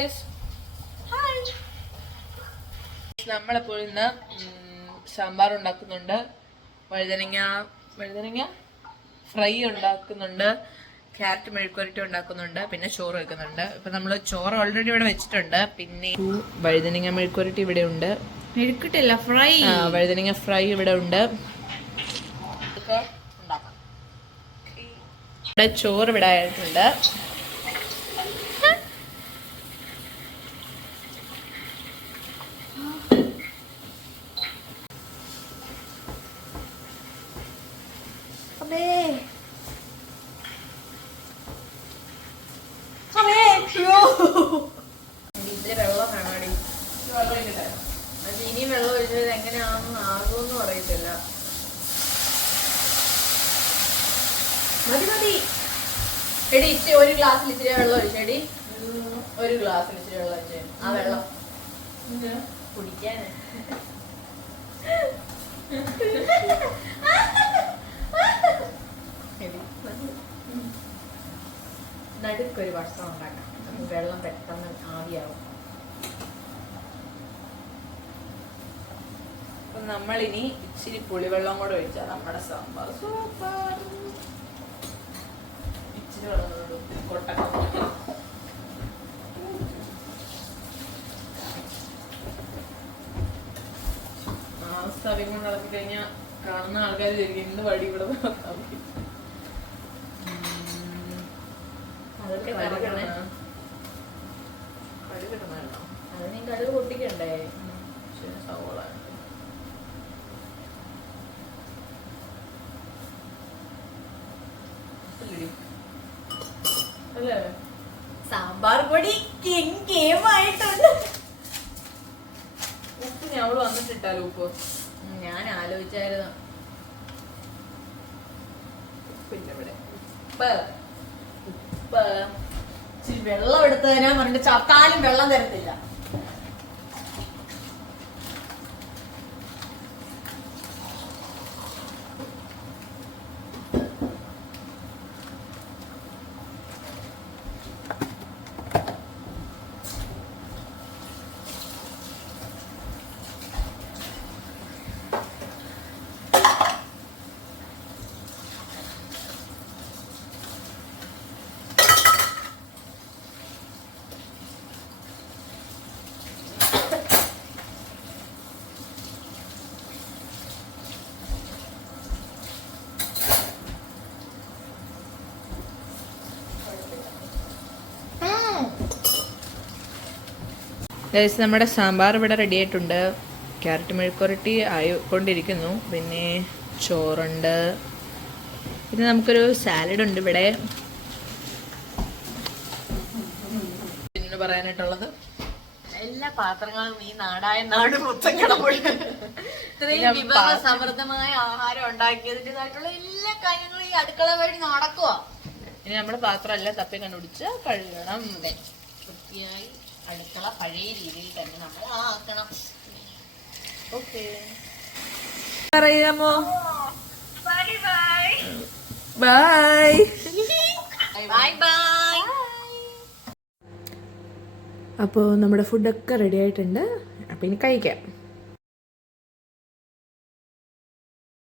Guys, നമ്മളിപ്പോൾ ഇന്ന് സാമ്പാർ ഉണ്ടാക്കുന്നുണ്ട്, വഴുതനങ്ങ ഫ്രൈ ഉണ്ടാക്കുന്നുണ്ട്, ക്യാരറ്റ് മെഴുക്കുവരട്ടി ഉണ്ടാക്കുന്നുണ്ട്, പിന്നെ ചോറ് വെക്കുന്നുണ്ട്. ഇപ്പം നമ്മൾ ചോറ് ഓൾറെഡി ഇവിടെ വെച്ചിട്ടുണ്ട്. പിന്നെ വഴുതനങ്ങ മെഴുക്കുവരട്ടി ഇവിടെ ഉണ്ട്. മെഴുക്കിട്ടില്ല, ഫ്രൈ. വഴുതനങ്ങ ഫ്രൈ ഇവിടെ ഉണ്ട്. ഇവിടെ ചോറ് ഇവിടെ ആയിട്ടുണ്ട്. വെള്ളം വേണോടി. ഇനിയും വെള്ളം ഒഴിച്ചത് എങ്ങനെയാണെന്ന് ആകുമെന്നും അറിയത്തില്ല. മതി എടി, ഒരു ഗ്ലാസ്സിൽ ഇച്ചിരി വെള്ളം ഒഴിച്ചെടി. ഒരു ഗ്ലാസ്സിൽ ഇച്ചിരി വെള്ളം ഒഴിച്ചേ. ആ വെള്ളം കുടിക്കാന്. നടുക്കൊരു ഭക്ഷണം ഉണ്ടാക്കാം. വെള്ളം പെട്ടെന്ന് ആവിയാവും. നമ്മളിനി ഇച്ചിരി പുളിവെള്ളം കൂടെ ഒഴിച്ചാൽ നമ്മുടെ സാമ്പാർ സൂപ്പർ. ഇച്ചിരി വെള്ളം കൊട്ടക്ക തവി കൊണ്ട് ഇളക്കി കഴിഞ്ഞാൽ കാണുന്ന ആൾക്കാർ ശരിക്കും ഇന്ന് വടി ഇവിടെ കടുക് പൊട്ടിക്കണ്ടേ? സവോള അല്ലേ? സാമ്പാർ പൊടി ആയിട്ടുണ്ട്. ഉപ്പ് ഞാൻ അവള് വന്നിട്ടിട്ടാലോ? ഉപ്പ് ഞാൻ ആലോചിച്ചായിരുന്നു. ഉപ്പില്ല ഇവിടെ. ഉപ്പ് ഇച്ചിരി വെള്ളം എടുത്തതിനാ പറഞ്ഞിട്ട് ചത്താലും വെള്ളം തരത്തില്ല. നമ്മുടെ സാമ്പാർ ഇവിടെ റെഡി ആയിട്ടുണ്ട്. ക്യാരറ്റ് മെഴുക്കുവരട്ടി ആയിക്കൊണ്ടിരിക്കുന്നു. പിന്നെ ചോറുണ്ട്. പിന്നെ നമുക്കൊരു സാലഡ് ഉണ്ട് ഇവിടെ. പിന്നെ പറയാനായിട്ടുള്ളത്, എല്ലാ പാത്രങ്ങളും ഈ നാടായ നാട് മൊത്തം ഇത്രയും വിഭവ സമൃദ്ധമായ ആഹാരം ഉണ്ടാക്കിയതിൻ്റെതായിട്ടുള്ള എല്ലാ കാര്യങ്ങളും ഈ അടുക്കള വഴി നടക്കുക. ഇനി നമ്മുടെ പാത്രം എല്ലാം തപ്പി കണ്ടുപിടിച്ച് കഴുകണം. വൃത്തിയായി അടുക്കള പഴയ രീതിയിൽ തന്നെ നമ്മൾ ആക്കണം. ഓക്കെ, പറയാമോ? Bye bye. അപ്പോൾ നമ്മുടെ ഫുഡൊക്കെ റെഡി ആയിട്ടുണ്ട്. അപ്പോൾ ഇനി കഴിക്കാം.